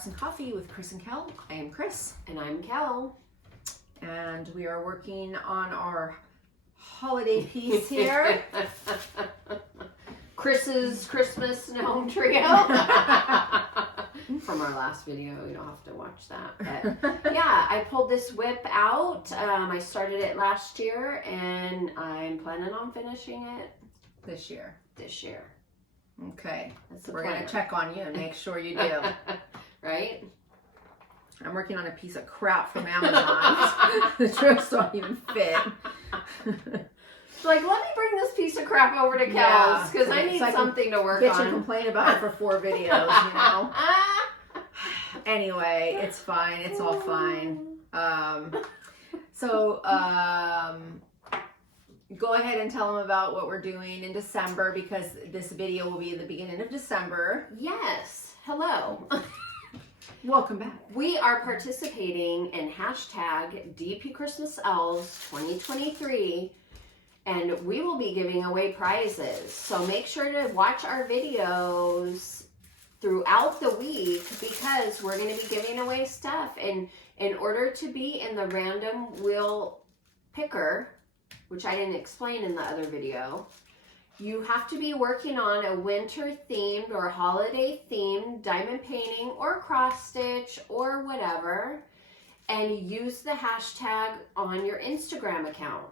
Crafts and Coffee with Kris and Kel. I am Kris. And I'm Kel. And we are working on our holiday piece here. Kris's Christmas Gnome Trio. From our last video, you don't have to watch that. But yeah, I pulled this WIP out. I started it last year and I'm planning on finishing it This year. Okay. We're going to check on you and make sure you do. Right? I'm working on a piece of crap from Amazon. The drills don't even fit. Like, let me bring this piece of crap over to Kel's because I need something to work on. Bitch and complain about it for 4 videos, you know? Anyway, it's fine. It's all fine. Go ahead and tell them about what we're doing in December because this video will be in the beginning of December. Yes. Hello. Welcome back. We are participating in hashtag DP Christmas Elves 2023 and we will be giving away prizes. So make sure to watch our videos throughout the week because we're going to be giving away stuff. And in order to be in the random wheel picker, which I didn't explain in the other video, you have to be working on a winter themed or holiday themed diamond painting or cross stitch or whatever, and use the hashtag on your Instagram account.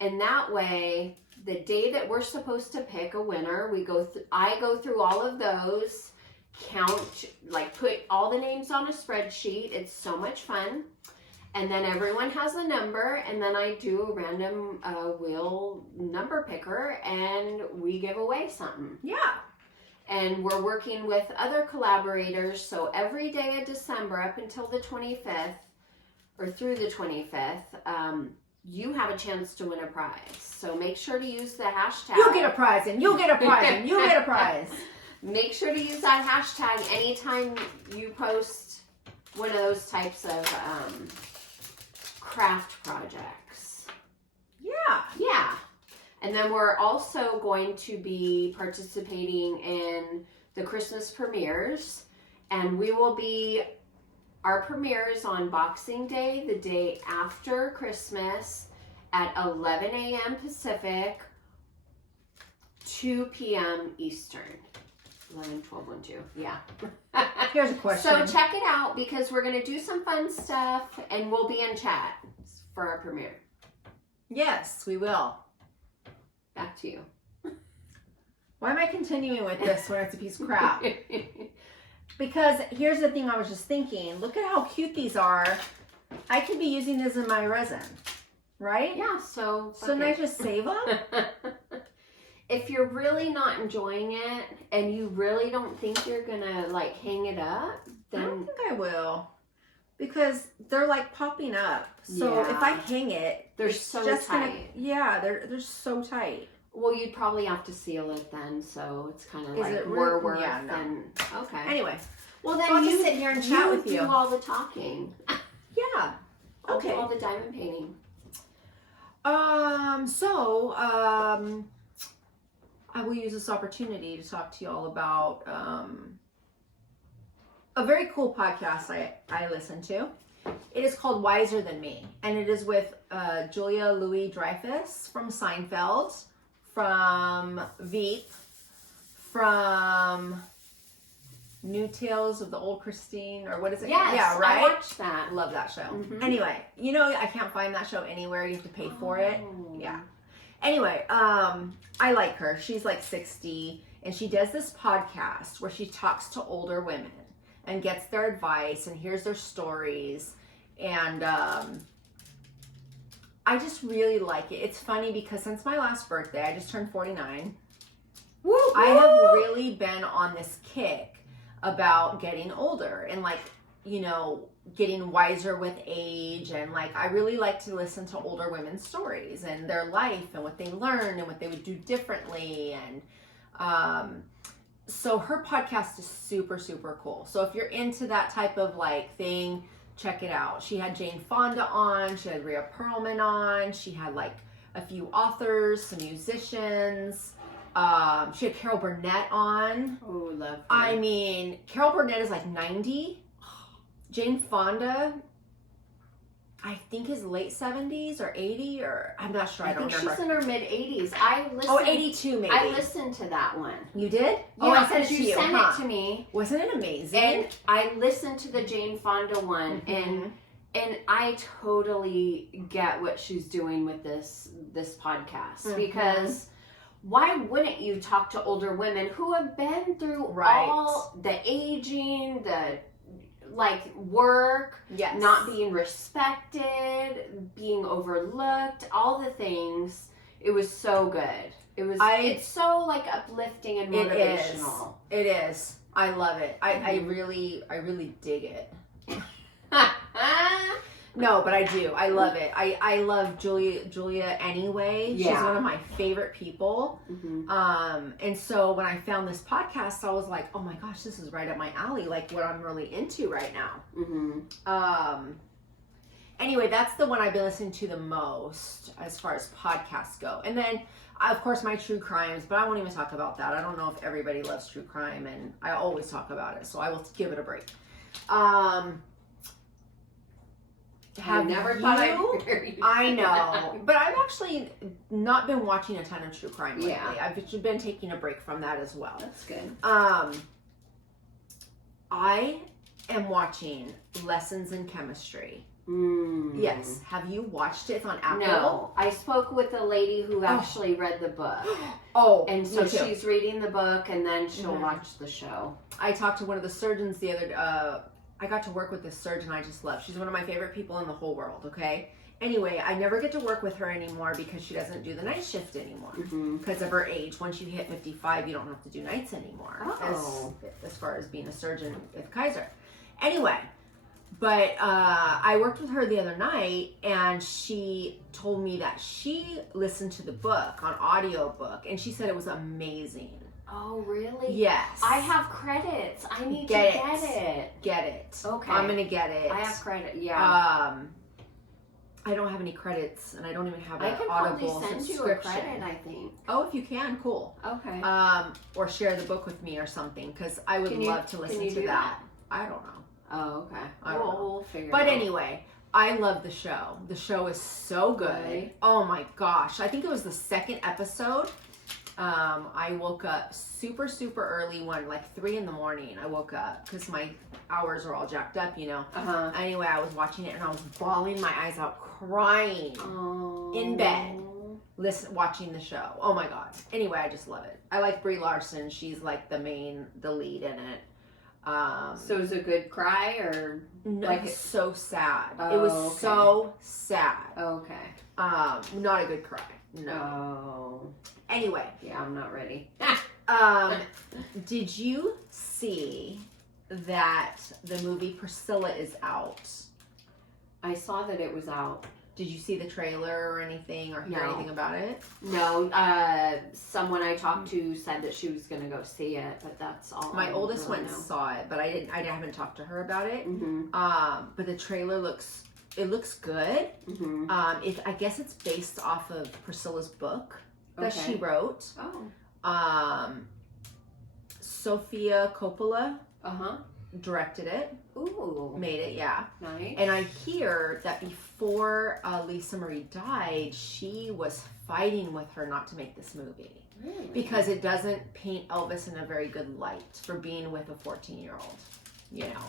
And that way, the day that we're supposed to pick a winner, I go through all of those, count, like put all the names on a spreadsheet. It's so much fun. And then everyone has a number, and then I do a random wheel number picker, and we give away something. Yeah. And we're working with other collaborators, so every day of December up until the 25th, or through the 25th, you have a chance to win a prize. So make sure to use the hashtag. You'll get a prize, and you'll get a prize, and you'll get a prize. Make sure to use that hashtag anytime you post one of those types of craft projects. Yeah. And then we're also going to be participating in the Christmas premieres, and our premiere is on Boxing Day, the day after Christmas at 11 a.m. Pacific, 2 p.m. Eastern. 11, 12, 1, 2. Yeah. Here's a question. So check it out because we're going to do some fun stuff and we'll be in chat for our premiere. Yes, we will. Back to you. Why am I continuing with this when it's a piece of crap? Because here's the thing I was just thinking. Look at how cute these are. I could be using this in my resin, right? Yeah, so can I just save them? If you're really not enjoying it and you really don't think you're gonna like hang it up, then I don't think I will. Because they're like popping up. So if I hang it, they're so tight. They're so tight. Well, you'd probably have to seal it then, so it's kind of like more work than okay. Anyway, well then so I'll you just sit here and chat with you. Do all the talking. Yeah. Okay. I'll do all the diamond painting. I will use this opportunity to talk to you all about a very cool podcast I listen to. It is called Wiser Than Me, and it is with Julia Louis-Dreyfus from Seinfeld, from Veep, from New Tales of the Old Christine, or what is it? Yes, yeah, right? I watched that. Love that show. Mm-hmm. Anyway, I can't find that show anywhere. You have to pay for it. Yeah. Anyway, I like her. She's like 60, and she does this podcast where she talks to older women and gets their advice and hears their stories. And I just really like it. It's funny because since my last birthday, I just turned 49. Woo, woo. I have really been on this kick about getting older and getting wiser with age, and I really like to listen to older women's stories and their life and what they learned and what they would do differently. And so her podcast is super, super cool. So if you're into that type of thing, check it out. She had Jane Fonda on, she had Rhea Perlman on, she had a few authors, some musicians. She had Carol Burnett on. Oh, love her. I mean, Carol Burnett is 90. Jane Fonda, I think is late 70s or 80 or I'm not sure. I don't remember. She's in her mid 80s. I listened. Oh, 82 maybe. I listened to that one. You did? Yeah, I sent it to you you. sent it to me. Wasn't it amazing? And I listened to the Jane Fonda one, and I totally get what she's doing with this podcast because why wouldn't you talk to older women who have been through all the aging, the work, not being respected, being overlooked, all the things. It was so good. It's so uplifting and motivational. It is. I love it. I really dig it. No, but I do. I love it. I love Julia anyway. She's one of my favorite people. And so when I found this podcast, I was like, oh my gosh, this is right up my alley, like what I'm really into right now. Anyway, that's the one I've been listening to the most as far as podcasts go. And then, of course, my true crimes, but I won't even talk about that. I don't know if everybody loves true crime, and I always talk about it, so I will give it a break. Have never thought I'd hear you. I know, but I've actually not been watching a ton of true crime lately. I've been taking a break from that as well. That's good. I am watching Lessons in Chemistry. Yes. Have you watched it? It's on Apple. No. I spoke with a lady who actually read the book. And so she's reading the book and then she'll watch the show. I talked to one of the surgeons the other I got to work with this surgeon I just love. She's one of my favorite people in the whole world, okay? Anyway, I never get to work with her anymore because she doesn't do the night shift anymore because of her age. Once you hit 55, you don't have to do nights anymore as far as being a surgeon with Kaiser. Anyway, but I worked with her the other night and she told me that she listened to the book on audiobook and she said it was amazing. Oh, really? Yes. I have credits. I need to get it. Get it. Okay. I'm going to get it. I have credit, I don't have any credits, and I don't even have an Audible subscription. I can probably send you a credit, I think. Oh, if you can, cool. Okay. Or share the book with me or something, because I would love to listen to that. I don't know. Oh, okay. We'll figure it out. But anyway, I love the show. The show is so good. Really? Oh my gosh. I think it was the second episode. I woke up super, super early like 3 a.m. I woke up because my hours are all jacked up, you know. Anyway, I was watching it and I was bawling my eyes out, crying in bed, watching the show. Oh my God. Anyway, I just love it. I like Brie Larson. She's like the lead in it. So it was a good cry or no, like it's so sad. It was so sad. Okay. Not a good cry. No. Oh. Anyway. Yeah, I'm not ready. Did you see that the movie Priscilla is out? I saw that it was out. Did you see the trailer or anything or hear anything about it? No. Someone I talked to said that she was going to go see it, but that's all. My oldest went and saw it, but I haven't talked to her about it. But the trailer looks good. I guess it's based off of Priscilla's book that she wrote. Sofia Coppola directed it. Ooh. Made it, yeah. Nice. And I hear that before Lisa Marie died, she was fighting with her not to make this movie. Really? Because it doesn't paint Elvis in a very good light for being with a 14-year-old, you know.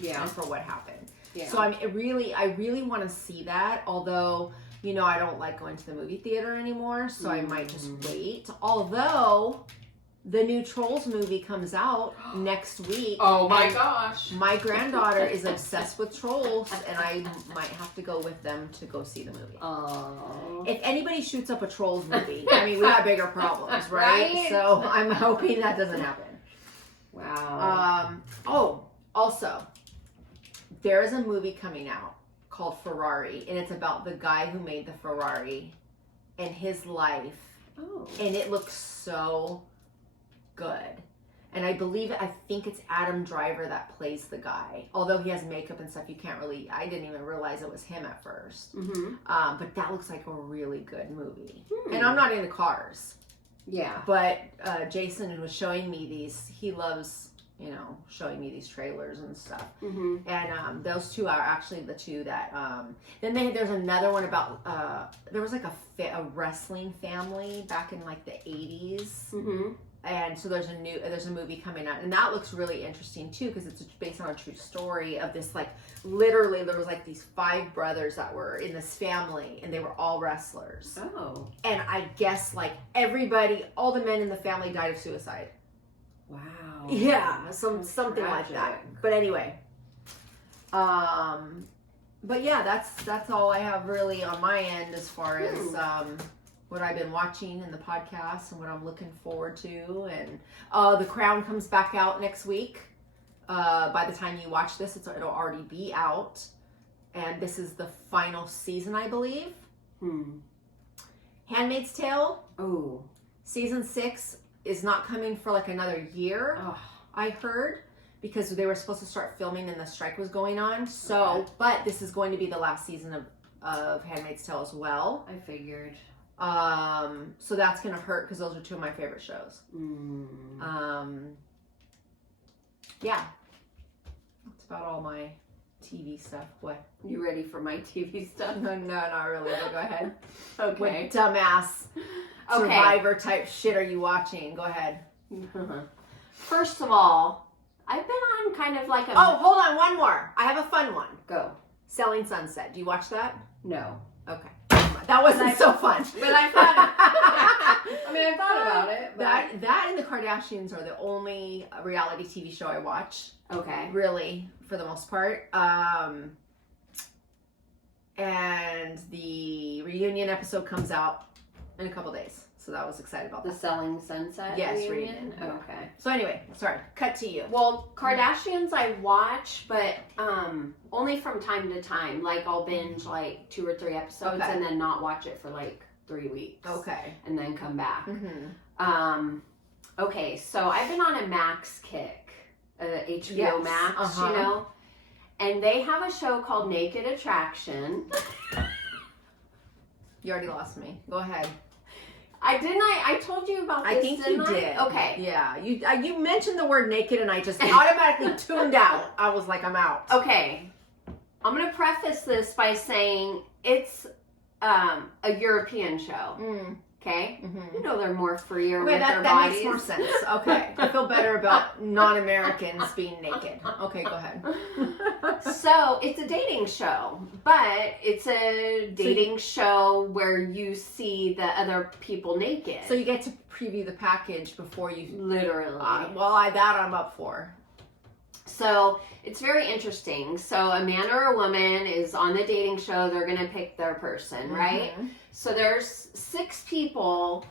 Yeah. And for what happened. Yeah. So I really want to see that, although, you know, I don't like going to the movie theater anymore, so I might just wait. Although the new Trolls movie comes out next week. Oh my gosh. My granddaughter is obsessed with Trolls, and I might have to go with them to go see the movie. Oh. If anybody shoots up a Trolls movie, I mean, we got bigger problems, right? So I'm hoping that doesn't happen. Wow. Also, there is a movie coming out called Ferrari, and it's about the guy who made the Ferrari and his life. Oh. And it looks so good. And I think it's Adam Driver that plays the guy. Although he has makeup and stuff, I didn't even realize it was him at first. But that looks like a really good movie. And I'm not into cars. Yeah. But Jason was showing me these. He loves you know, showing me these trailers and stuff. Mm-hmm. And those two are actually the two that. Then there's another one about. There was like a wrestling family back in like the 80s. Mm-hmm. And so there's a movie coming out, and that looks really interesting too, because it's based on a true story of this, like, literally there was like these 5 brothers that were in this family, and they were all wrestlers. Oh. And I guess like all the men in the family died of suicide. Wow. Yeah, something like that. But anyway, but yeah, that's all I have really on my end as far as what I've been watching in the podcast and what I'm looking forward to. And The Crown comes back out next week. By the time you watch this, it'll already be out. And this is the final season, I believe. Handmaid's Tale. Oh. Season 6 is not coming for like another year, I heard, because they were supposed to start filming and the strike was going on. So, Okay. But this is going to be the last season of Handmaid's Tale as well. I figured. So that's gonna hurt because those are 2 of my favorite shows. Yeah, that's about all my TV stuff. What? You ready for my TV stuff? No, not really. But go ahead. Okay. What dumbass Survivor type shit are you watching? Go ahead. First of all, I've been on kind of like a... Oh, hold on, one more. I have a fun one. Go. Selling Sunset. Do you watch that? No. Okay. That wasn't so fun. But I thought... I thought about it. But... That and the Kardashians are the only reality TV show I watch. Okay. Really, for the most part. And the reunion episode comes out in a couple days. So that was excited about The that. Selling Sunset reunion? Yeah. Okay. So anyway, sorry. Cut to you. Well, Kardashians I watch, but only from time to time. Like I'll binge like 2 or 3 episodes and then not watch it for like 3 weeks. Okay. And then come back. Mm-hmm. Okay, so I've been on a Max kick, HBO Max, you know, and they have a show called Naked Attraction. You already lost me. Go ahead. I told you about this, I think you did. Okay. Yeah. You mentioned the word naked and I just automatically tuned out. I was like, I'm out. Okay. I'm going to preface this by saying it's a European show. Okay? Mm-hmm. You know they're more freer with that their bodies. Makes more sense. Okay. I feel better about non-Americans being naked. Okay, go ahead. So, it's a dating show, but it's a dating show where you see the other people naked. So you get to preview the package before you... Literally. I'm up for. So, it's very interesting. So, a man or a woman is on the dating show. They're going to pick their person, right? So, there's 6 people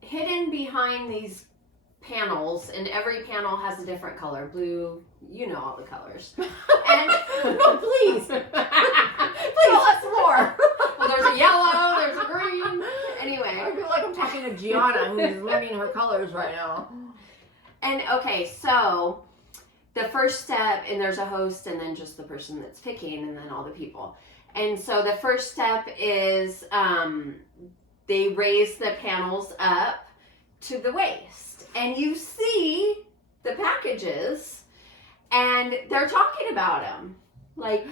hidden behind these panels, and every panel has a different color. Blue, you know all the colors. And no, please. Please, tell us more. Well, there's a yellow, there's a green. Anyway. I feel like I'm talking to Gianna, who's learning her colors right now. And, okay, so... the first step, and there's a host and then just the person that's picking and then all the people. And so the first step is they raise the panels up to the waist. And you see the packages and they're talking about them. Like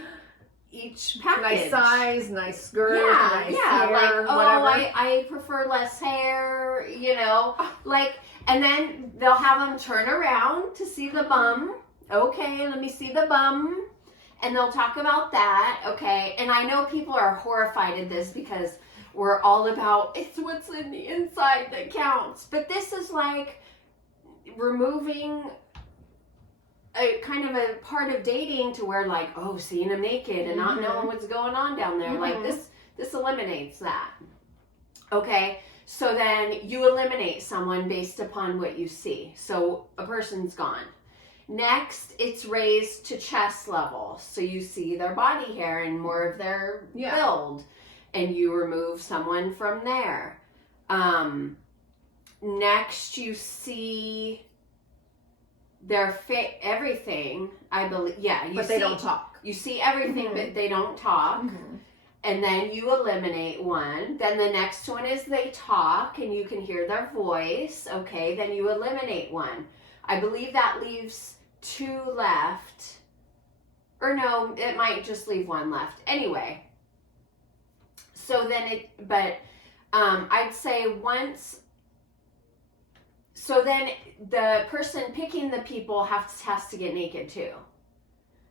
each package. Nice size, nice skirt, nice hair, like, oh, I prefer less hair, you know. Like, and then they'll have them turn around to see the bum. Okay, let me see the bum. And they'll talk about that, okay? And I know people are horrified at this because we're all about, it's what's in the inside that counts. But this is like removing a kind of a part of dating to where like, oh, seeing them naked and not knowing what's going on down there. Like this eliminates that. Okay, so then you eliminate someone based upon what you see. So a person's gone. Next, it's raised to chest level. So you see their body hair and more of their build. And you remove someone from there. Next, you see their everything, I believe. Yeah, you but they don't talk. You see everything, but they don't talk. And then you eliminate one. Then the next one is they talk and you can hear their voice. Okay, then you eliminate one. I believe that leaves 2 left. Or no, it might just leave 1 left. Anyway. So then I'd say once, so then the person picking the people has to get naked too.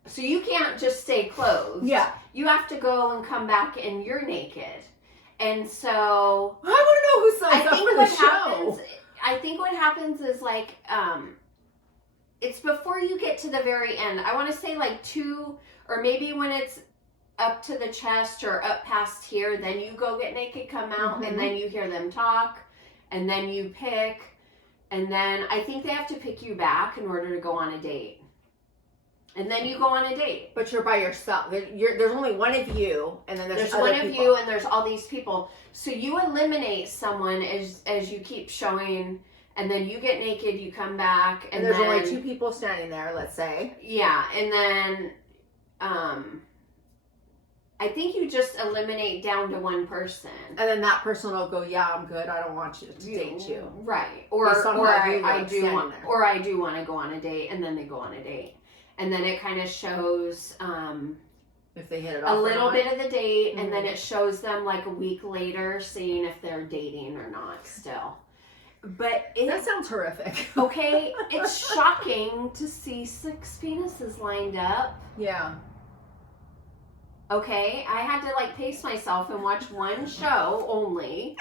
So you can't just stay clothed. Yeah. You have to go and come back and you're naked. And so I want to know who signs up for the show. I think what happens is like, it's before you get to the very end. I want to say like 2, or maybe when it's up to the chest or up past here, then you go get naked, come out, and then you hear them talk, and then you pick, and then I think they have to pick you back in order to go on a date. And then you go on a date. But you're by yourself. There's only one of you, and then there's other one of people. you, and there's all these people. So you eliminate someone as you keep showing, and then you get naked, you come back, and there's only 2 people standing there, let's say. Yeah, and then I think you just eliminate down to 1 person. And then that person will go, yeah, I'm good. I don't want you to date you. Right. Or I do want to go on a date, and then they go on a date. And then it kind of shows if they hit it off a little bit of the date, and then it shows them like a week later, seeing if they're dating or not still. But that sounds horrific. Okay, it's shocking to see 6 penises lined up. Yeah. Okay, I had to like pace myself and watch 1 show only.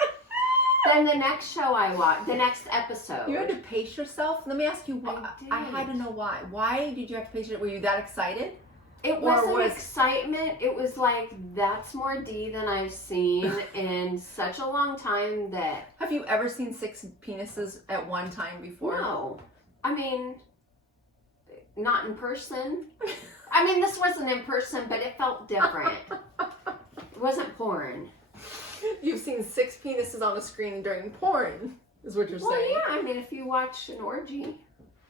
Then the next show I watched, the next episode. You had to pace yourself? Let me ask you why. I had to know why. Why did you have to pace yourself? Were you that excited? It wasn't excitement. It was like, that's more D than I've seen in such a long time that... Have you ever seen 6 penises at one time before? No. I mean, not in person. I mean, this wasn't in person, but it felt different. It wasn't porn. You've seen 6 penises on a screen during porn, is what you're saying. Well, yeah. I mean, if you watch an orgy.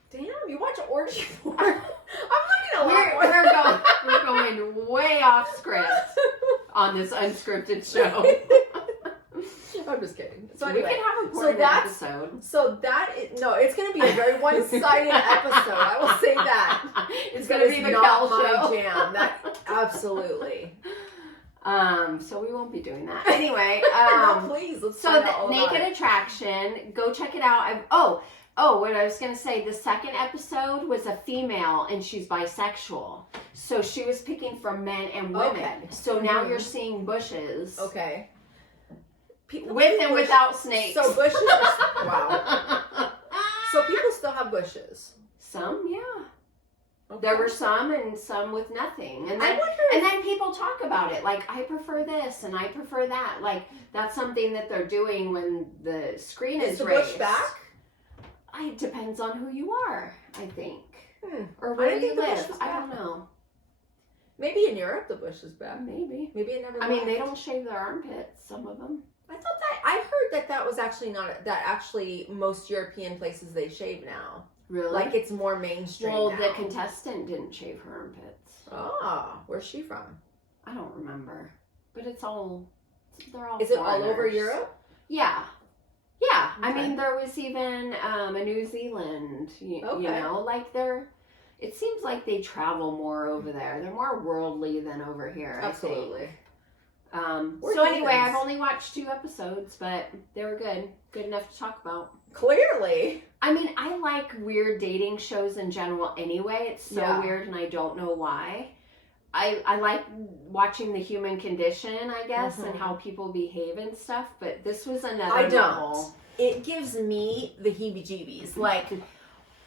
Damn, you watch orgy porn. I'm looking at we're going way off script on this unscripted show. I'm just kidding. So anyway, we can have a porn episode. So it's going to be a very one-sided episode. I will say that. It's going to be the Kel show. Jam. Absolutely. So we won't be doing that. Anyway, no, please. Let's so the Naked Attraction, go check it out. What I was going to say, the 2nd episode was a female and she's bisexual. So she was picking from men and women. Okay. So now you're seeing bushes. Okay. With and without snakes. So bushes wow. So people still have bushes. Some, yeah. Okay. There were some and some with nothing. And then, people talk about it. Like, I prefer this and I prefer that. Like, that's something that they're doing when the screen is the raised. Bush back? It depends on who you are, I think. Or where you live. I don't know. Maybe in Europe the bush is back. Maybe it never I mean, they don't shave their armpits, some of them. I heard that was actually actually most European places they shave now. Really? Like it's more mainstream now. The contestant didn't shave her armpits. Oh, where's she from? I don't remember. But they're all Is it all over Europe? Yeah. Yeah. Okay. I mean, there was even a New Zealand, you know, like it seems like they travel more over there. They're more worldly than over here, Absolutely. I think. So anyway, I've only watched 2 episodes, but they were good. Good enough to talk about. Clearly. I mean, I like weird dating shows in general anyway. It's so weird and I don't know why. I like watching the human condition, I guess, and how people behave and stuff, but this was another level. It gives me the heebie-jeebies. Like,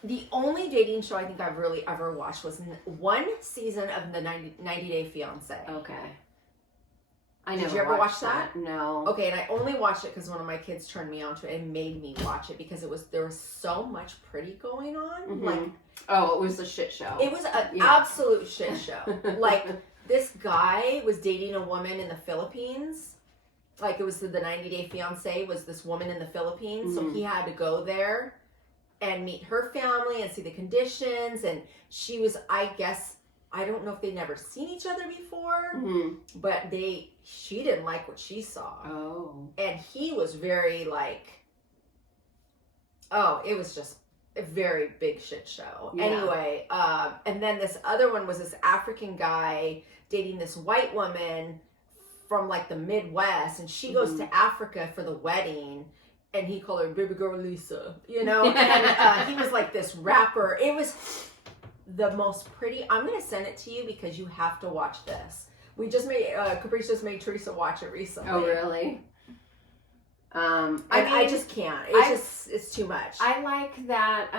the only dating show I think I've really ever watched was 1 season of the 90 Day Fiancé. Okay. Did you ever watch that? No. Okay, and I only watched it because one of my kids turned me on to it and made me watch it because there was so much pretty going on. Mm-hmm. Like, it was a shit show. It was an absolute shit show. Like, this guy was dating a woman in the Philippines. Like, it was the 90 Day Fiancé was this woman in the Philippines. So he had to go there and meet her family and see the conditions. And she was, I guess, I don't know if they'd never seen each other before, but she didn't like what she saw. Oh. And he was very like, it was just a very big shit show. Yeah. Anyway, and then this other one was this African guy dating this white woman from like the Midwest, and she goes to Africa for the wedding, and he called her baby girl Lisa, you know, and he was like this rapper. It was the most pretty. I'm gonna send it to you because you have to watch this. We just made Caprice just made Teresa watch it recently. Oh, really? I just can't. It's too much. I like that.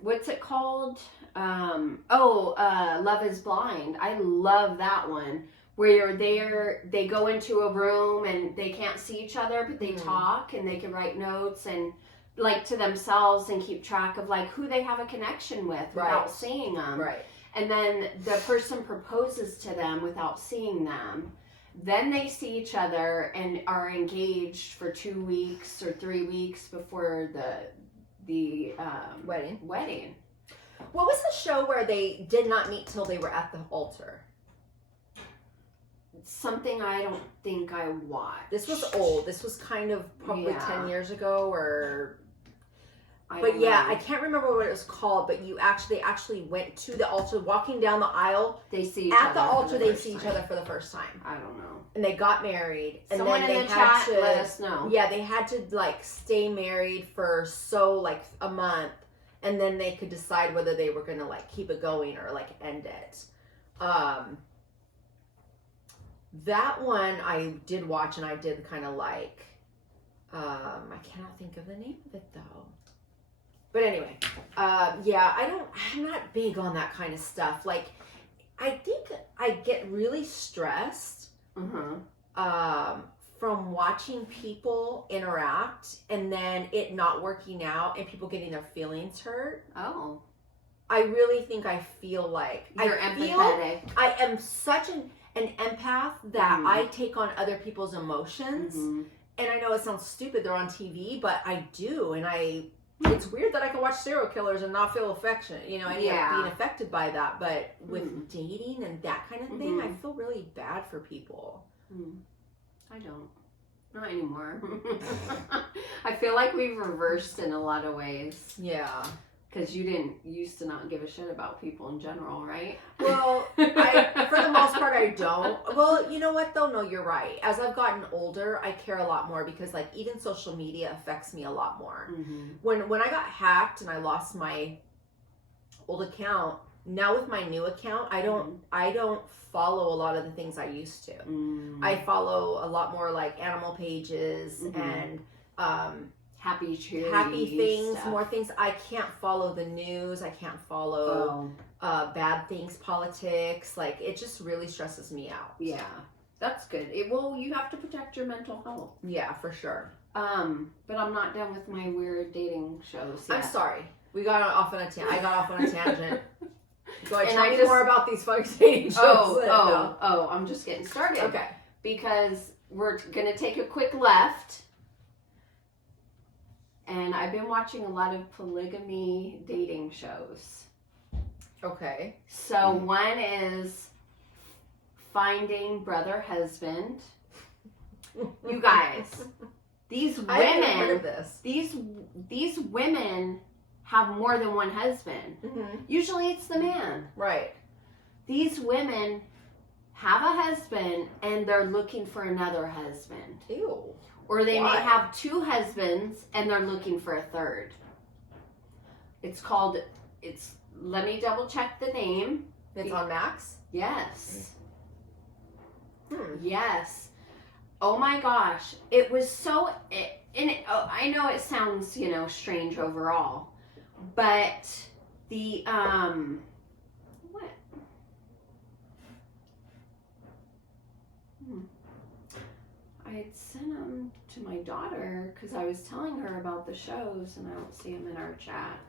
What's it called? Love is Blind. I love that one. Where you're there, they go into a room and they can't see each other, but they talk and they can write notes and like to themselves and keep track of like who they have a connection with without seeing them. Right. And then the person proposes to them without seeing them. Then they see each other and are engaged for 2 weeks or 3 weeks before the wedding. What was the show where they did not meet till they were at the altar? Something I don't think I watched. This was old. This was kind of probably 10 years ago or... I can't remember what it was called, but they actually went to the altar, walking down the aisle. They see each at other the altar. They see each other for the first time. I don't know. And they got married. And Someone then in they the had chat to let us know. Yeah, they had to like stay married for a month, and then they could decide whether they were gonna like keep it going or like end it. That one I did watch and I did kind of like. I cannot think of the name of it though. But anyway, I'm not big on that kind of stuff. Like, I think I get really stressed from watching people interact and then it not working out and people getting their feelings hurt. Oh. I really think I feel like... You're empathetic. I am such an empath that I take on other people's emotions. And I know it sounds stupid, they're on TV, but I do. And it's weird that I can watch serial killers and not feel affection. You know, I end up being affected by that. But with dating and that kind of thing, I feel really bad for people. I don't. Not anymore. I feel like we've reversed in a lot of ways. Yeah. Because you didn't used to not give a shit about people in general, right? Well, for the most part, I don't. Well, you know what, though? No, you're right. As I've gotten older, I care a lot more because, like, even social media affects me a lot more. When I got hacked and I lost my old account, now with my new account, I don't follow a lot of the things I used to. I follow a lot more, like, animal pages and... happy things, stuff. More things. I can't follow the news. I can't follow bad things, politics. Like, it just really stresses me out. Yeah, that's good. You have to protect your mental health. Yeah, for sure. But I'm not done with my weird dating shows yet. I'm sorry. I got off on a tangent. Go ahead, tell me more about these fucking dating shows. I'm just getting started. Okay. Because we're going to take a quick left. And I've been watching a lot of polygamy dating shows. Okay. So one is Finding Brother Husband. You guys, these women, I haven't heard of this. These women have more than one husband. Usually it's the man. Right. These women have a husband and they're looking for another husband. Ew. Or they may have two husbands and they're looking for a third. Let me double check the name. It's on Max? Yes. Yes. Oh my gosh. It was so, I know it sounds, strange overall, but the, what? I had sent them to my daughter because I was telling her about the shows and I don't see them in our chat.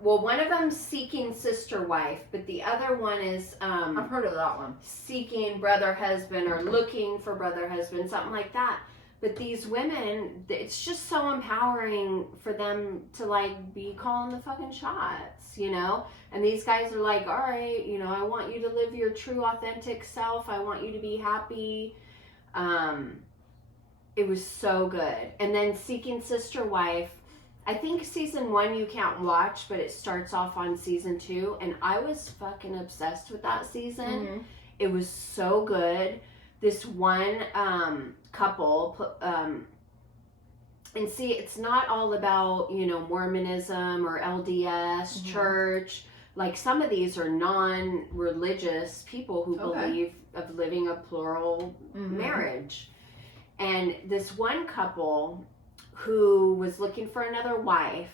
Well, one of them's Seeking Sister Wife, but the other one is I've heard of that one. Seeking Brother Husband or Looking for Brother Husband, something like that. But these women, it's just so empowering for them to like be calling the fucking shots, And these guys are like, all right, I want you to live your true authentic self. I want you to be happy. It was so good. And then Seeking Sister Wife, I think season 1 you can't watch, but it starts off on season 2, and I was fucking obsessed with that season. Mm-hmm. It was so good. This one couple, and see, it's not all about, you know, Mormonism or LDS church. Like, some of these are non-religious people who believe of living a plural marriage. And this one couple who was looking for another wife,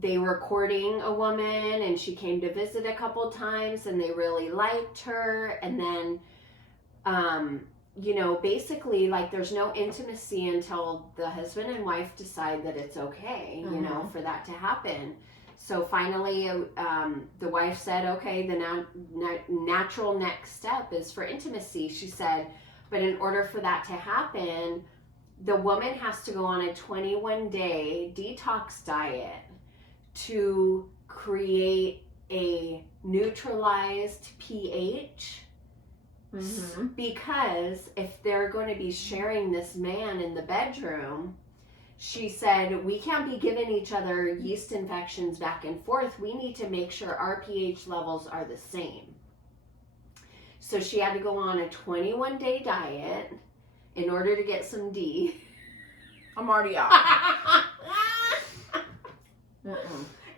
they were courting a woman, and she came to visit a couple times, and they really liked her. And then, you know, basically, like, there's no intimacy until the husband and wife decide that it's okay, you know, for that to happen. So finally, the wife said, okay, the natural next step is for intimacy. She said, but in order for that to happen, the woman has to go on a 21-day detox diet to create a neutralized pH. Because if they're going to be sharing this man in the bedroom, she said, we can't be giving each other yeast infections back and forth. We need to make sure our pH levels are the same. So she had to go on a 21-day diet in order to get some D. I'm already out.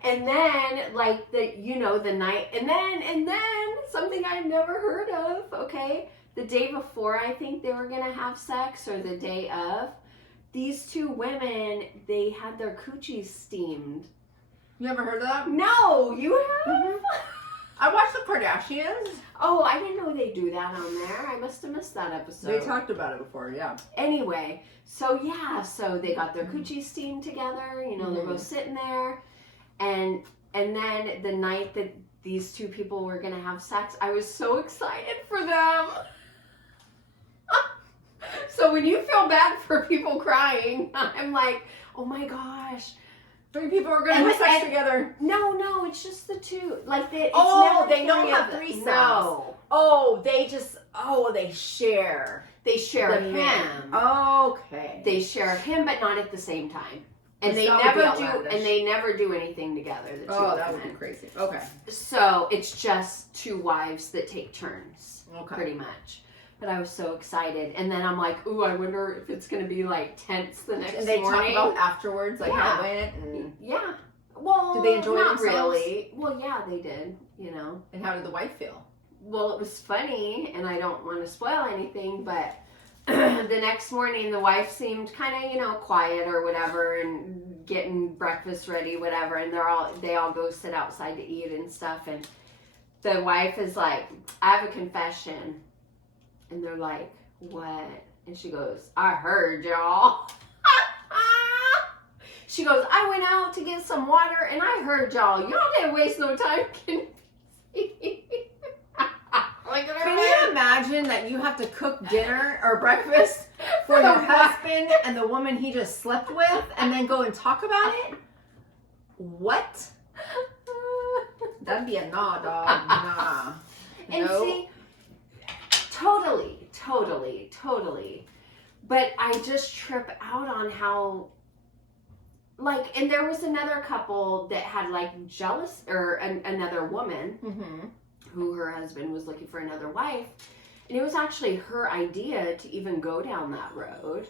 And then, like, the night, and then something I've never heard of, okay? The day before, I think they were gonna have sex, or the day of, these two women, they had their coochies steamed. You ever heard of that? No, you have? I watched the Kardashians. Oh, I didn't know they do that on there. I must have missed that episode. They talked about it before, yeah. Anyway, so they got their coochies steamed together. You know, they're both sitting there, and then the night that these two people were gonna have sex, I was so excited for them. So when you feel bad for people crying, I'm like, oh my gosh. 3 people are going to have sex together. No, it's just the two. Like, they don't have threesomes. No. They share. They share The him. man. Okay. They share him, but not at the same time. And That they never do anything together. The two of that would them. be crazy. Okay. So it's just 2 wives that take turns, Okay. pretty much. But I was so excited, and then I'm like, ooh, I wonder if it's gonna be like tense the next morning. And they talk about afterwards, like how it went. And yeah. Well, did they enjoy not themselves? Really. Well, yeah, they did. You know. And how did the wife feel? Well, it was funny, and I don't want to spoil anything, but the next morning the wife seemed kind of, you know, quiet or whatever, and getting breakfast ready, whatever, and they all go sit outside to eat and stuff, and the wife is like, I have a confession. And they're like, what? And she goes, I heard y'all. She goes, I went out to get some water and I heard y'all. Y'all didn't waste no time. Can you imagine that you have to cook dinner or breakfast for your husband and the woman he just slept with and then go and talk about it? What? That'd be a nah, dog. Nah. And nope. see, Totally. But I just trip out on how, like, and there was another couple that had, like, jealous, or another woman who her husband was looking for another wife. And it was actually her idea to even go down that road.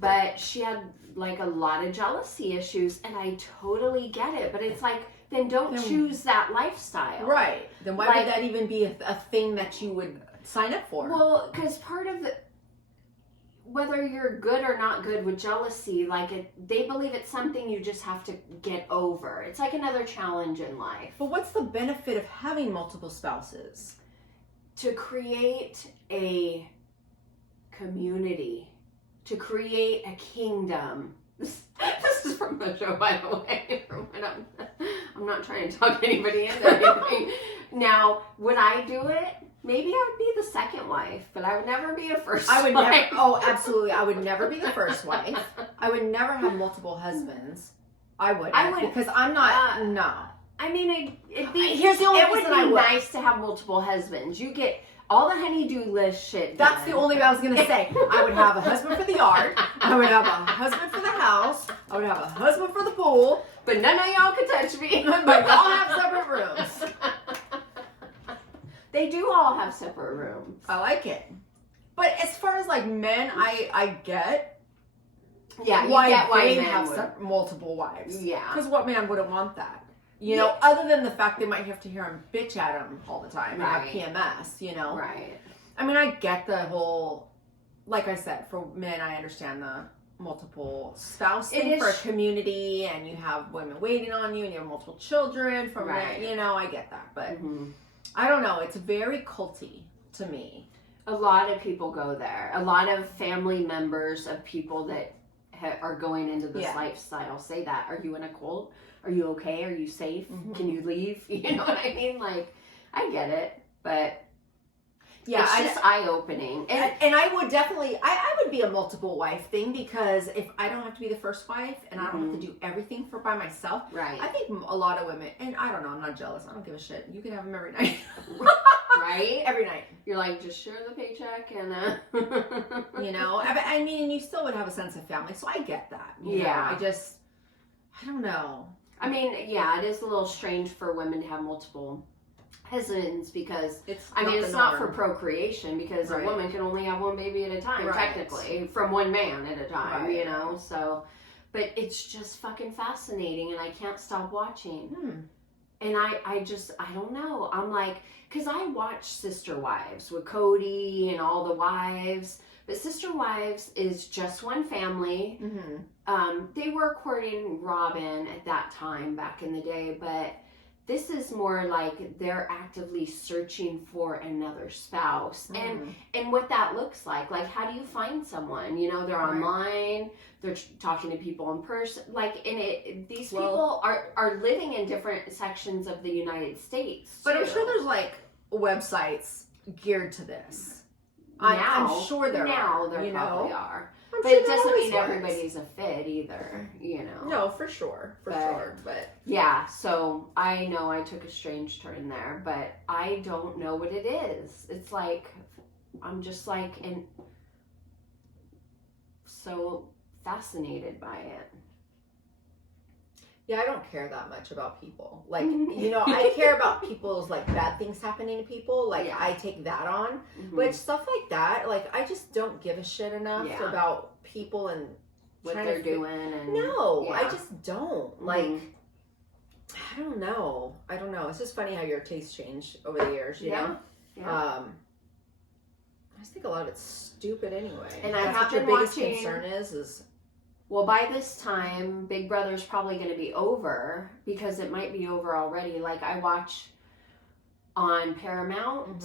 But she had, like, a lot of jealousy issues, and I totally get it. But it's like, then don't choose that lifestyle. Right. Then why would that even be a thing that you would sign up for? Well, because part of whether you're good or not good with jealousy, like, they believe it's something you just have to get over. It's like another challenge in life. But what's the benefit of having multiple spouses? To create a community, to create a kingdom. This is from the show, by the way. I'm not trying to talk anybody into anything. Now, would I do it? Maybe I would be the second wife, but I would never be a first wife. Never. Oh, absolutely. I would never be the first wife. I would never have multiple husbands. I would because I'm not. No. I mean, Here's the only reason I would. It would be nice to have multiple husbands. You get all the honey-do list shit done. That's the only thing I was going to say. I would have a husband for the yard. I would have a husband for the house, I would have a husband for the pool, but none of y'all can touch me. but y'all have separate rooms. They do all have separate rooms. I like it. But as far as like men, I get. Yeah, why you get why they men have would. multiple wives. Yeah. Because what man wouldn't want that? You know, other than the fact they might have to hear him bitch at him all the time and have PMS, you know? Right. I mean, I get the whole, like I said, for men, I understand the multiple spouse thing for a community, and you have women waiting on you, and you have multiple children from that, you know, I get that. But I don't know, it's very culty to me. A lot of people go there. A lot of family members of people that are going into this lifestyle say that. Are you in a cult? Are you okay? Are you safe? Can you leave? You know what I mean? Like, I get it, but it's just eye-opening. And I would definitely, I would be a multiple wife thing, because if I don't have to be the first wife and I don't have to do everything by myself, I think a lot of women, and I don't know, I'm not jealous. I don't give a shit. You can have them every night. Right? Every night. You're like, just share the paycheck and you know, I mean, you still would have a sense of family, so I get that. You know? I don't know. I mean, yeah, it is a little strange for women to have multiple husbands, because it's not for procreation, because a woman can only have one baby at a time, technically, from one man at a time, you know, so, but it's just fucking fascinating, and I can't stop watching. And I don't know. I'm like, because I watch Sister Wives with Cody and all the wives. But Sister Wives is just one family. They were courting Robin at that time back in the day. But this is more like they're actively searching for another spouse. And what that looks like. Like, how do you find someone? You know, they're online. They're talking to people in person. Like, these people are living in different sections of the United States. But I'm sure there's like websites geared to this. I'm sure there are. There probably are. I'm but sure it doesn't mean works. everybody's a fit either, you know. No, for sure. But yeah, so I know I took a strange turn there, but I don't know what it is. It's like, I'm just like so fascinated by it. Yeah, I don't care that much about people. Like, you know, I care about people's, like, bad things happening to people. Like, I take that on. But stuff like that, like, I just don't give a shit enough about people and what they're doing. And I just don't. Like, I don't know. It's just funny how your tastes change over the years, you know? I just think a lot of it's stupid anyway. And that's what your biggest concern is... Well, by this time, Big Brother's probably going to be over, because it might be over already. Like, I watch on Paramount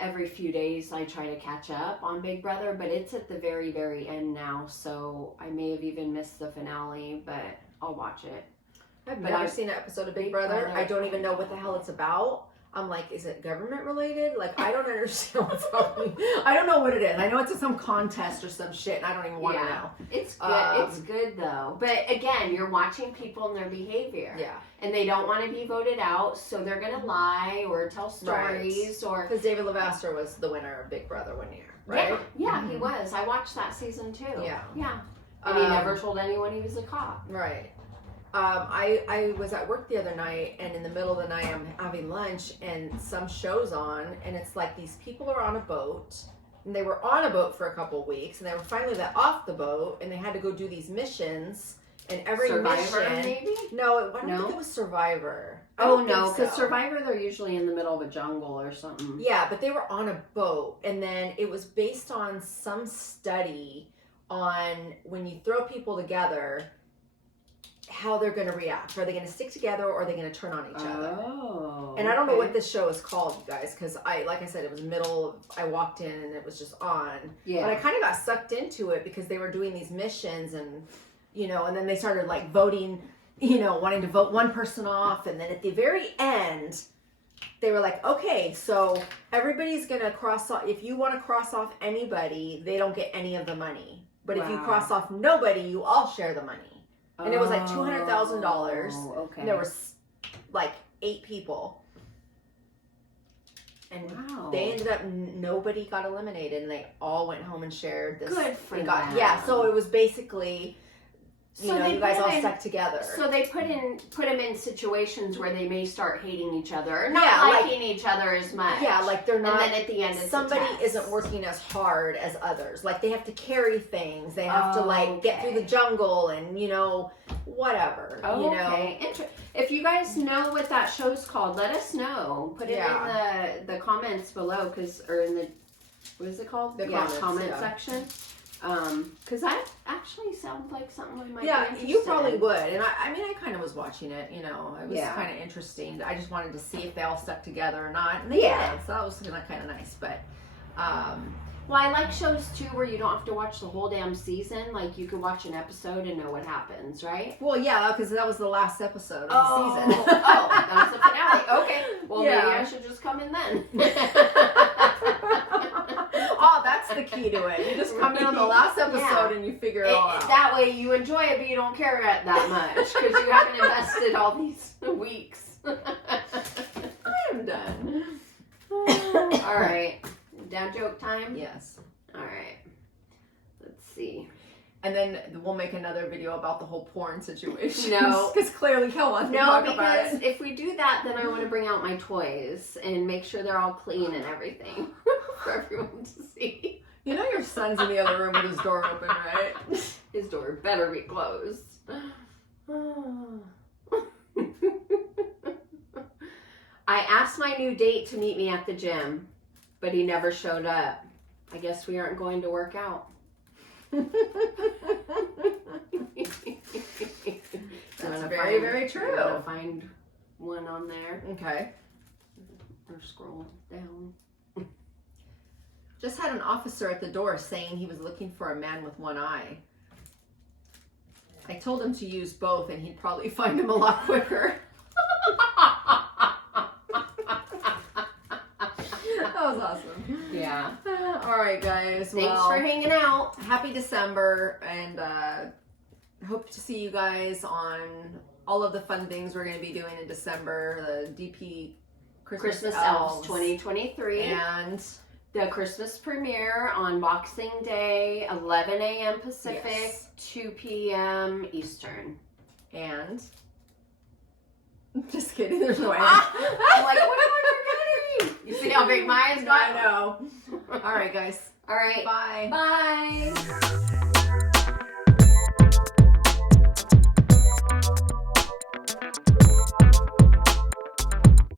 every few days. I try to catch up on Big Brother, but it's at the very, very end now. So I may have even missed the finale, but I'll watch it. I've never seen an episode of Big Brother. I don't even know what the hell it's about. I'm like, is it government related? Like, I don't understand what's happening. I don't know what it is. I know it's some contest or some shit, and I don't even want to know. It's good. It's good, though. But, again, you're watching people and their behavior. Yeah. And they don't want to be voted out, so they're going to lie or tell stories. Or because David Levasseur was the winner of Big Brother one year, right? Yeah, he was. I watched that season, too. Yeah. And he never told anyone he was a cop. Right. I was at work the other night, and in the middle of the night I'm having lunch, and some show's on, and it's like these people are on a boat, and they were on a boat for a couple weeks, and they were finally let off the boat, and they had to go do these missions, and every Survivor, mission... maybe? No, I don't think it was Survivor. Oh, no, because Survivor, they're usually in the middle of a jungle or something. Yeah, but they were on a boat, and then it was based on some study on when you throw people together... how they're going to react. Are they going to stick together, or are they going to turn on each other? Oh. And I don't know what this show is called, you guys, because like I said, it was I walked in and it was just on. Yeah. But I kind of got sucked into it because they were doing these missions, and, you know, and then they started like voting, you know, wanting to vote one person off. And then at the very end, they were like, okay, so everybody's going to cross off. If you want to cross off anybody, they don't get any of the money. But if you cross off nobody, you all share the money. And it was like $200,000. Okay. And there was like 8 people. And they ended up, nobody got eliminated, and they all went home and shared this. Good for them. Yeah, so it was basically you know, you guys all stuck together. So they put them in situations where they may start hating each other, or not liking each other as much. Yeah, like they're not. And then at the end, it's somebody isn't working as hard as others. Like they have to carry things. They have to like get through the jungle and you know whatever. Oh, you know. Okay. If you guys know what that show's called, let us know. Put it in the comments below, or in the what is it called? The comment section. Because that actually sounds like something I might be interested you probably in. would. And I mean, I kind of was watching it, you know. It was kind of interesting. I just wanted to see if they all stuck together or not. And they did. So that was kind of nice. But, well, I like shows, too, where you don't have to watch the whole damn season. Like, you can watch an episode and know what happens, right? well, yeah, because that was the last episode of the season. That was the finale. Okay. Well, maybe I should just come in then. Oh, that's the key to it. You just come in on the last episode and you figure it all out. That way you enjoy it, but you don't care that much because you haven't invested all these weeks. I'm done. All right. Dad joke time? Yes. All right. Let's see. And then we'll make another video about the whole porn situation. No. Because clearly Kel wants to talk about it. because if we do that, then I want to bring out my toys and make sure they're all clean and everything for everyone to see. You know your son's in the other room with his door open, right? His door better be closed. I asked my new date to meet me at the gym, but he never showed up. I guess we aren't going to work out. That's very, very true. I'm gonna find one on there. Okay. Or scroll down. Just had an officer at the door saying he was looking for a man with one eye. I told him to use both and he'd probably find him a lot quicker. That was awesome. Yeah. All right, guys. Thanks for hanging out. Happy December, and hope to see you guys on all of the fun things we're going to be doing in December. The DP Christmas Elves 2023. And the Christmas premiere on Boxing Day, 11 a.m. Pacific, 2 p.m. Eastern. And just kidding, there's no end. I'm like, what am I forgetting? You see how big my eyes got? I know. All right, guys. All right. Bye. Bye.